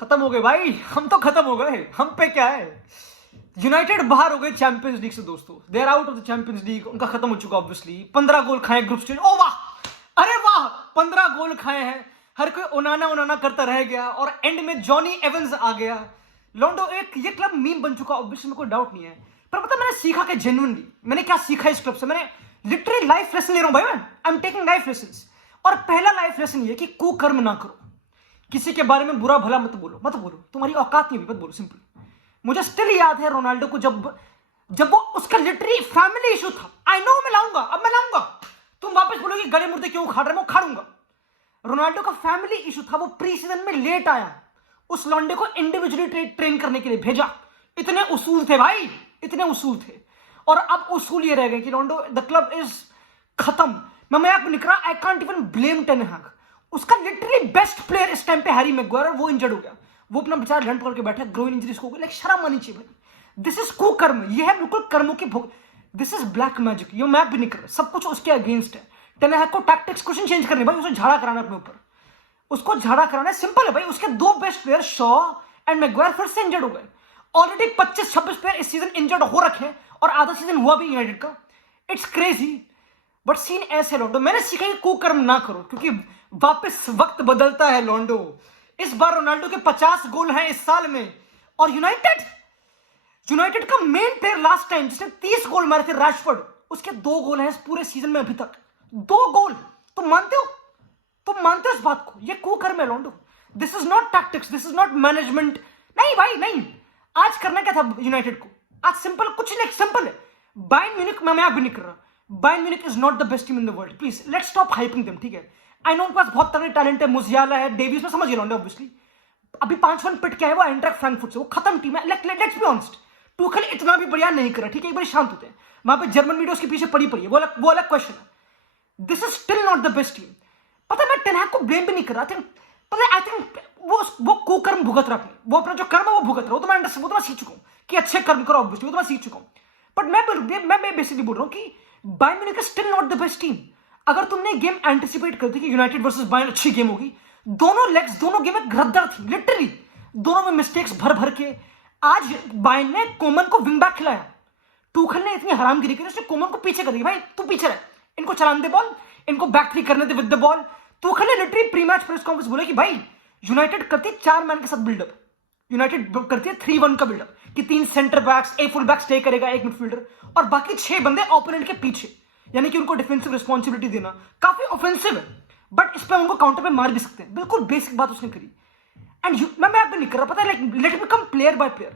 खत्म हो गए भाई, हम तो खत्म हो गए। हम पे क्या है, यूनाइटेड बाहर हो गए चैंपियंस लीग से दोस्तों। They are out of the Champions League, उनका खत्म हो चुका ऑब्वियसली। 15 गोल खाए ग्रुप स्टेज, ओ वाह, अरे वाह, 15 गोल खाए हैं। हर कोई ओनाना ओनाना करता रह गया और एंड में जॉनी एवंस आ गया। लोंडो एक ये क्लब मीम बन चुका ऑब्वियसली, मेरे को डाउट नहीं है। पर पता मैंने सीखा क्या, जेन्युइनली मैंने क्या सीखा इस क्लब से, मैंने लिटरली लाइफ लेसन ले रहा हूं भाई, मैं I am taking life lessons. और पहला लाइफ लेसन ये कि कुकर्म ना करो, किसी के बारे में बुरा भला मत बोलो, मत बोलो, तुम्हारी औकात नहीं, मत बोलो, सिंपल। मुझे स्टिल याद है रोनाल्डो को जब वो उसका लिटरली फैमिली इशू था। आई नो मैं लाऊंगा, अब मैं लाऊंगा। तुम वापस बोलोगे गले मुर्दे क्यों उखाड़ रहे, मैं उखाड़ूंगा। रोनाल्डो का फैमिली इशू था, वो प्री सीजन में लेट आया, उस लॉन्डे को इंडिविजुअली ट्रेन करने के लिए भेजा। इतने उसूल थे भाई, इतने उसूल थे। और अब उसूल ये रह गए कि रोनाल्डो द क्लब इज खत्म। मैं आपको निकला, I can't even blame ten Hag. उसका लिटरली बेस्ट प्लेयर इस टाइम पे हैरी मैग्वायर, और वो इंजर्ड हो गया। वो अपना बेचारा लंड पकड़ के बैठा, ग्रोइन इंजरीज को, लाइक शर्म आनी चाहिए भाई। दिस इज कुकर्म, ये है बिल्कुल कर्मों की भोग। दिस इज ब्लैक मैजिक, ये मैप भी नहीं कर रहा, सब कुछ उसके अगेंस्ट है। टेन हैग को टैक्टिक्स कुछ चेंज करने भाई, उसे झाड़ा कराना अपने ऊपर, उसको झाड़ा कराना है, सिंपल है भाई। उसके दो best player Shaw and Maguire फिर से इंजर्ड हो गए। ऑलरेडी 25-26 प्लेयर इस सीजन इंजर्ड हो रखे हैं, और आधा सीजन हुआ भी यूनाइटेड का। इट्स क्रेजी, बट सीन ऐसे लोंडो मैंने सीखा कि कुकर्म ना करो, क्योंकि वापस वक्त बदलता है लोंडो। इस बार रोनाल्डो के 50 गोल हैं इस साल में, और यूनाइटेड का मेन प्लेयर लास्ट टाइम जिसने 30 गोल मारे थे, रैशफोर्ड, उसके 2 गोल हैं इस पूरे सीजन में अभी तक। 2 गोल, तुम मानते हो? तुम मानते हो इस बात को? ये कुकर्म है लोंडो। This is not tactics, this is not management. नहीं भाई नहीं, आज करना क्या था यूनाइटेड को? आज सिंपल कुछ नहीं, सिंपल है। बायर्न म्यूनिख, मैं आप भी नहीं कर रहा, Bayern Munich is not the best team in the world, please let's stop hyping them, ठीक है? आई नो उनके पास बहुत तगड़े टैलेंट है, मुजियाला है, डेविस में समझ रहा हूं ऑब्वियसली। अभी 5-1 पिट के आए वो एंट्रैक्ट फ्रैंकफर्ट से, वो खत्म टीम है। लेट्स बी ऑनेस्ट, टूखल इतना भी बढ़िया नहीं करा, ठीक है? एक बार शांत होते हैं, वहां पे जर्मन मीडिया के पीछे पड़ी है, वो अलग क्वेश्चन है। This is still not the best team. पता है मैं टेन हैग को ब्लेम भी नहीं कर रहा, आई थिंक वो कुकर्म भुगत रहा अपने, वो अपना जो कर्म है वो भुगत रहा। वो तो मैं सीख चुका हूं कि अच्छे कर्म करो ऑब्वियसली, वो तो मैं सीख चुका हूं। बट मैं बेसिकली बोल रहा हूं कि Bayern Munich is still not the best team. अगर तुमने गेम एंटिसिपेट कर दी कि यूनाइटेड वर्सेस बायर्न अच्छी गेम होगी, दोनों गेम में गद्दार थी लिटरली, दोनों में मिस्टेक्स भर भर के। आज बायर्न ने कोमन को विंग बैक खिलाया, टूखल ने इतनी हरामगिरी की, उसने कोमन को पीछे कर दिया, भाई तू पीछे रह, इनको चलाने दे बॉल, इनको बैक थ्री करने दे विद द बॉल। टूखल ने literally pre match press conference बोला कि भाई यूनाइटेड करती है 4 मैन के साथ बिल्डअप, यूनाइटेड करती है 3-1 का बिल्डअप, कि 3 सेंटर बैक्स, एक फुल बैक स्टे करेगा, एक मिडफील्डर, और बाकी 6 बंदे ओपोनेंट के पीछे, यानी कि उनको डिफेंसिव रिस्पॉन्सिबिलिटी देना। काफी ऑफेंसिव है, बट इस पर उनको काउंटर पे मार भी सकते हैं। बिल्कुल बेसिक बात उसने करी। एंड मैं भी नहीं कर रहा, पता है, लेट मी कम प्लेयर बाय प्लेयर,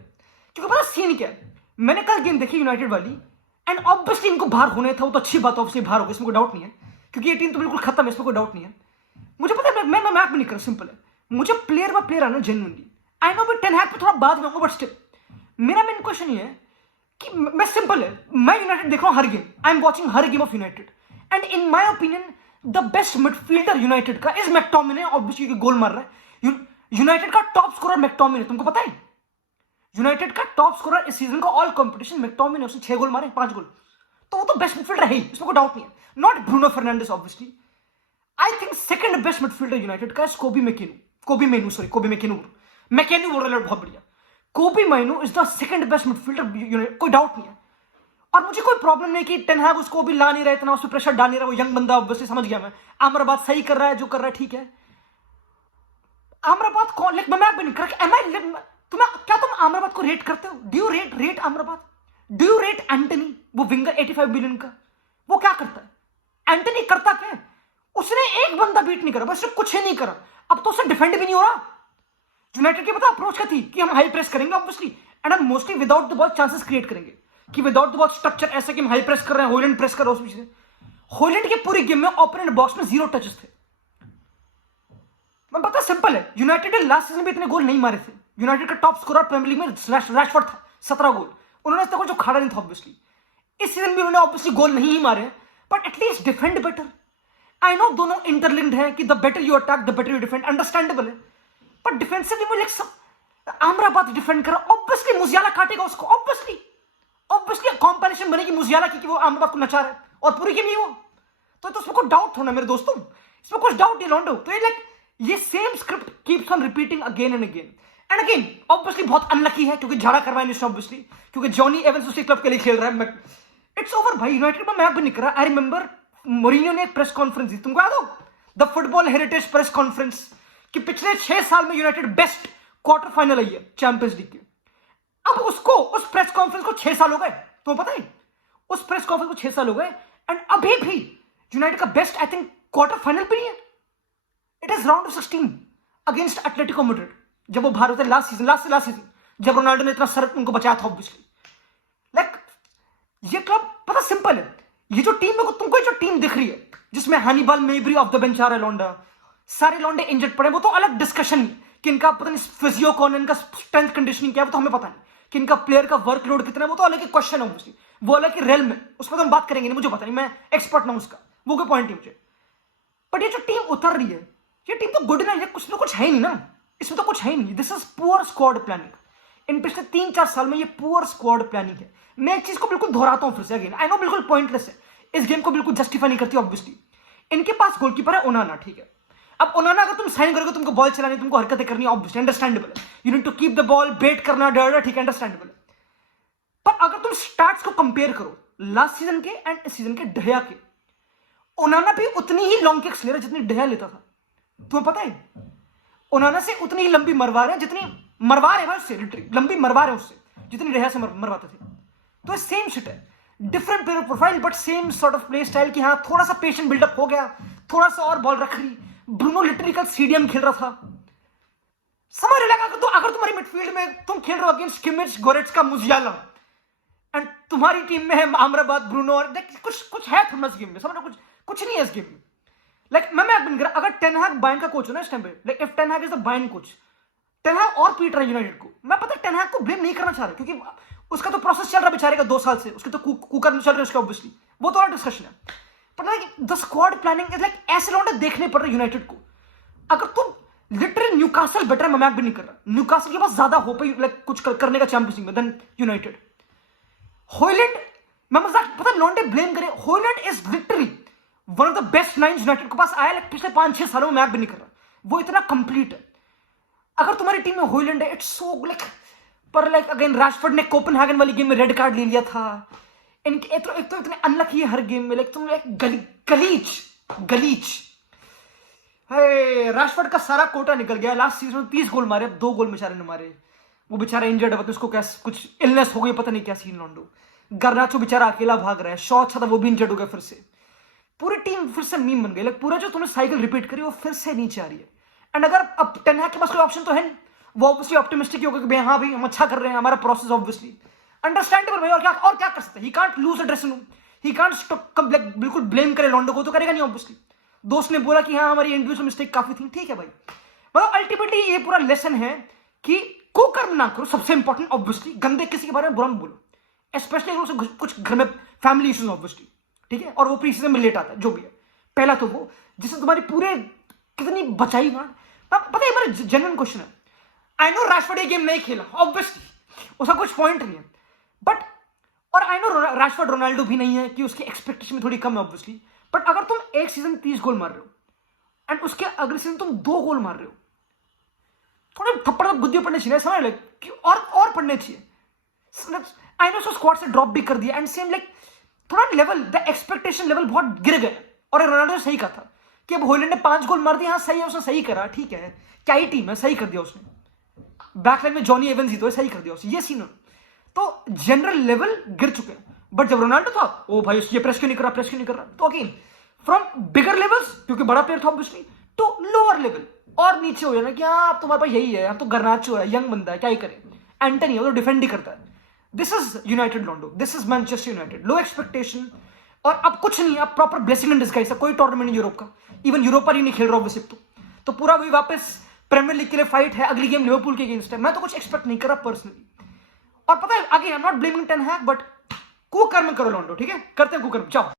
क्योंकि पता सीन क्या है, मैंने कल गेम देखी यूनाइटेड वाली, एंड ऑब्वियसली इनको बाहर होने था, वो तो अच्छी बात, ऑब्वियसली बाहर हो गई, इसमें कोई डाउट नहीं है, क्योंकि ये टीम तो बिल्कुल खत्म है, इसमें कोई डाउट नहीं है। मुझे पता है, मैं मैप भी नहीं कर रहा, सिंपल है, मुझे प्लेयर बाय प्लेयर आना जेन्युइनली। आई नो मैं टेन हैग पे थोड़ा बाद में आऊंगा, बट स्टिल मेरा मेन क्वेश्चन ये है कि मैं सिंपल है, मैं यूनाइटेड देख रहा हूं हर गेम, आई एम वॉचिंग हर game of United, and in my opinion the best midfielder United का इज मैकटोमिने, ऑब्वियसली गोल मार रहा है। यूनाइटेड का टॉप स्कोरर मैकटोमिने, तुमको पता है? यूनाइटेड का टॉप स्कोरर इस सीजन का ऑल कंपटीशन मैकटोमिने, उसने 6 गोल मारे, 5 गोल, तो वो तो बेस्ट मिडफील्डर है ही, इसमें कोई डाउट नहीं है। Not Bruno Fernandes obviously. I think second best midfielder United का इज कोबी मैकेनू बोल रहा है, बहुत बढ़िया। Kobbie Mainoo is the second best midfielder United, कोई डाउट नहीं है। और मुझे कोई प्रॉब्लम नहीं कि टेन हैग उसको भी ला नहीं रहा, इतना उस पर प्रेशर डाल नहीं रहा, वो यंग बंदा ऑब्वियसली, समझ गया मैं। अमराबाद सही कर रहा है, जो कर रहा है ठीक है। अमराबाद कौन, लाइक मैं भी नहीं कर, क्या तुम अमराबाद को रेट करते हो? Do you rate Amrabad? Do you rate Antony, वो विंगर 85 बिलियन का, वो क्या करता है? एंटनी करता क्या है? उसने एक बंदा बीट नहीं करा, बस कुछ ही नहीं करा, अब तो उसे डिफेंड भी नहीं हो रहा। यूनाइटेड की पता अप्रोच क्या थी कि हम हाई प्रेस करेंगे ऑब्वियसली, एंड हम mostly without the ball chances create करेंगे, कि विदाउट द बॉल स्ट्रक्चर ऐसा कि हम हाई प्रेस कर रहे हैं, होलैंड प्रेस कर रहा है उस पीछे। होलैंड के पूरी गेम में ओपोनेंट बॉक्स में 0 टचेस थे। मैं पता सिंपल है, यूनाइटेड ने लास्ट सीजन में इतने गोल नहीं मारे थे। यूनाइटेड का टॉप स्कोरर प्रीमियर लीग में रैशफोर्ड था, 17 गोल, उन्होंने तक जो खाड़ा नहीं था ऑब्वियसली। इस सीजन भी उन्होंने ऑब्वियसली गोल नहीं ही मारे, but at least defend better. I know दोनों इंटरलिंक्ड है कि the better you attack the better you defend, understandable है, बट डिफेंसिवली में अमराबाद डिफेंड कर, ऑब्वियसली मुजियाला काटेगा उसको, ऑब्वियसली कॉम्पिटिशन बनेगी मुजियाला की कि वो अमराबाद को नचा रहा है, और पूरी गेम ही वो, तो उसमें कोई डाउट थोड़ा मेरे दोस्तों, इसमें कुछ डाउट नहीं लोंडो। तो ये लाइक ये same script keeps on repeating again and again, and again obviously बहुत अनलकी है क्योंकि झाड़ा करवाया नहीं ऑब्वियसली, क्योंकि जॉनी एवंस उसके क्लब के लिए खेल रहा है। इट्स ओवर भाई, यूनाइटेड में मैच भी नहीं कर रहा। आई रिमेंबर मोरिनियो ने एक प्रेस कॉन्फ्रेंस दी, तुमको याद हो, the football heritage press conference, कि पिछले 6 साल में United best quarter final I है चैंपियंस लीग की। अब उसको, उस प्रेस कॉन्फ्रेंस को 6 साल हो गए, तुम्हें पता है, उस प्रेस कॉन्फ्रेंस को 6 साल हो गए, एंड अभी भी यूनाइटेड का best I think quarter final भी नहीं है। It is round of 16 against Atletico Madrid, जब वो बाहर होते लास्ट सीजन, जब रोनाल्डो ने इतना सर उनको बचाया था ऑब्वियसली। लाइक ये क्लब पता सिंपल है, ये जो टीम में तुमको जो टीम दिख रही है जिसमें हनीबाल मेबरी ऑफ द बेंच आ रहा है, लौंडा सारे लौंडे इंजर्ड पड़े, वो तो अलग डिस्कशन है कि इनका पता नहीं फिजियो कौन है, इनका स्ट्रेंथ कंडीशनिंग क्या है, वो तो हमें पता नहीं कि इनका प्लेयर का वर्कलोड कितना है, वो तो अलग क्वेश्चन है ऑब्वियसली, वो अलग रेल में, उस पर तो हम बात करेंगे नहीं, मुझे पता नहीं, मैं एक्सपर्ट ना उसका, वो कोई पॉइंट नहीं मुझे। बट ये जो टीम उतर रही है, ये टीम तो गुड नहीं है, कुछ ना कुछ है नहीं ना, इसमें तो कुछ है नहीं। This is poor squad planning. इन पिछले 3-4 साल में ये पुअर स्क्वाड प्लानिंग है। मैं एक चीज को बिल्कुल दोहराता हूं फिर से, अगेन आई नो बिल्कुल पॉइंटलेस है, इस गेम को बिल्कुल जस्टिफाई नहीं करती ऑब्वियसली। इनके पास गोलकीपर है ओनाना, ठीक है, अब ओनाना अगर तुम साइन करोगे, तुमको बॉल चलानी, तुमको हरकतें करनी, ऑब्वियसली अंडरस्टैंडेबल है, you need to keep the ball, bat करना, डर, ठीक है, अंडरस्टैंडेबल है। पर अगर तुम स्टार्ट्स को कंपेयर करो लास्ट सीजन के एंड इस सीजन के, डहया के, ओनाना भी उतनी ही लॉन्ग किक्स ले रहा है जितनी डहया लेता था, तुम्हें पता है, ओनाना से उतनी ही लंबी मरवा रहे हैं जितनी मरवा रहे हैं उससे, लिटरली लंबी मरवा रहे हैं उससे जितनी डहया से मरवाते थे। तो सेम शिट है, different player profile but same sort of play style, कि हाँ थोड़ा सा पेशेंट बिल्डअप हो गया, थोड़ा सा और बॉल रख रही। ब्रूनो लिटरली कल सीडीएम खेल रहा था, समझ लगा अगर तुम्हारी मिडफील्ड में तुम खेल रहे हो अगेंस्ट किमिच, गोरेट्स्का, मुजियाला, एंड तुम्हारी टीम में है अमराबाद, ब्रूनो, और कुछ है थोड़ा इस गेम में, समझ कुछ नहीं है इस गेम में। लाइक मैं बन कर, अगर टेन हैग बायर्न का कोच हो ना इस टाइम पे, like if Ten Hag is the Bayern coach, Ten Hag और पीट रहा है यूनाइटेड को। मैं पता टेन हैग को ब्लेम नहीं करना चाह रहा, क्योंकि उसका तो प्रोसेस चल रहा बेचारे का 2 साल से, उसके तो कुकर में चल रहा है उसका ऑब्वियसली, वो तो और डिस्कशन है। पर like the squad planning is like ऐसे लौंडे देखने पड़ रहे यूनाइटेड को। अगर तुम लिटरली न्यूकासल बेटर, मैं मैच भी नहीं कर रहा, न्यूकासल के पास ज्यादा होप है लाइक कुछ करने का चैंपियंस लीग में देन यूनाइटेड। हॉयलैंड, मैं मजाक पता लौंडे ब्लेम करे, Højlund is literally one of the best nine United के पास आया, लाइक पिछले 5-6 सालों में मैच भी नहीं कर रहा, वो इतना कंप्लीट है। अगर तुम्हारी टीम में हॉयलैंड है, इट्स सो लाइक, पर लाइक अगेन राशफोर्ड ने कोपेनहेगन वाली गेम में रेड कार्ड ले लिया था, इनके एक तो इतने अनलकी है हर गेम में, लाइक तुम लाइक गलीच है। राशफोर्ड का सारा कोटा निकल गया, लास्ट सीजन में 30 गोल मारे, अब 2 गोल बेचारे ने मारे, वो बेचारा इंजर्ड है, उसको क्या कुछ इलनेस हो गई, पता नहीं क्या सीन लॉन्डो। गर्नाचो बेचारा अकेला भाग रहा है, शॉ अच्छा था वो भी इंजर्ड हो गया फिर से, पूरी टीम फिर से मीम बन गई, लाइक पूरा जो तुमने साइकिल रिपीट करी वो फिर से नीचे आ रही है। एंड अगर अब टेन हैग के पास कोई ऑप्शन तो है नहीं, वो ऑब्वियसली ऑप्टिमिस्टिक ही होगा कि भाई हाँ भाई हम अच्छा कर रहे हैं, हमारा प्रोसेस ऑब्वियसली अंडरस्टैंडेबल भाई, और क्या कर सकते हैं, he can't lose a dressing room, he can't बिल्कुल ब्लेम करे लॉन्डो को, तो करेगा नहीं ऑब्वियसली। दोस्त ने बोला कि हाँ हमारी इंडिविजुअल मिस्टेक काफी थी, ठीक है भाई, मतलब अल्टीमेटली ये पूरा लेसन है कि कुकर्म ना करो, सबसे इंपॉर्टेंट ऑब्वियसली, गंदे किसी के बारे में बुरा मत बोलो, स्पेशली अगर कुछ घर में फैमिली इश्यूज ऑब्वियसली, ठीक है, और वो प्री सीजन में लेट आता है, जो भी है, पहला तो वो जिससे तुम्हारी पूरे कितनी बचाई ना, पता है मेरा जेन्युइन क्वेश्चन है, आई नो राशफोर्ड ये गेम नहीं खेला ऑब्वियसली, उसका कुछ पॉइंट नहीं है, बट और आई नो राशफोर्ड रोनाल्डो भी नहीं है कि उसकी एक्सपेक्टेशन थोड़ी कम है ऑब्वियसली, बट अगर तुम एक सीजन 30 गोल मार रहे हो एंड उसके अगले सीजन तुम 2 गोल मार रहे हो, थोड़े थप्पड़ बुद्धि पड़ने चाहिए, समझ लाइक और पढ़ने चाहिए। आई नो स्क्वाड से ड्रॉप भी कर दिया, एंड सेम लाइक थोड़ा लेवल, द एक्सपेक्टेशन लेवल बहुत गिर गए, और रोनाल्डो सही कहा था कि अब हॉयलैंड ने 5 गोल मार दिया, हाँ सही है, उसने सही करा, ठीक है, क्या ही टीम है, सही कर दिया उसने, बैकलाइन में जॉनी एवंस ही तो सही कर दिया उसने, ये सीन तो जनरल लेवल गिर चुके हैं। बट जब रोनाल्डो था, ओ भाई ये प्रेस क्यों नहीं कर रहा, तो अगेन फ्रॉम बिगर लेवल्स, क्योंकि बड़ा प्लेयर था ऑब्वियसली, तो लोअर लेवल और नीचे हो जाना कि हाँ अब तुम्हारे पास यही है, अब तो गर्नाचो है, यंग बंदा है, क्या ही करे, एंटनी है तो डिफेंड ही करता है। दिस इज यूनाइटेड लॉन्डो, this is Manchester United, low expectation, और अब कुछ नहीं, अब प्रॉपर ब्लेसिंग इन डिस्गाइज है, कोई टूर्नामेंट नहीं यूरोप का, इवन यूरोपा लीग नहीं खेल रहा ऑब्वियसली, तो पूरा वही वापस प्रीमियर लीग के लिए फाइट है, अगली गेम लिवरपूल के अगेंस्ट है, मैं तो कुछ एक्सपेक्ट नहीं कर रहा पर्सनली। और पता है again I am not blaming Ten Hag, but कुकर्म करो लॉन्डो, ठीक है, करते हैं कुकर्म, जाओ।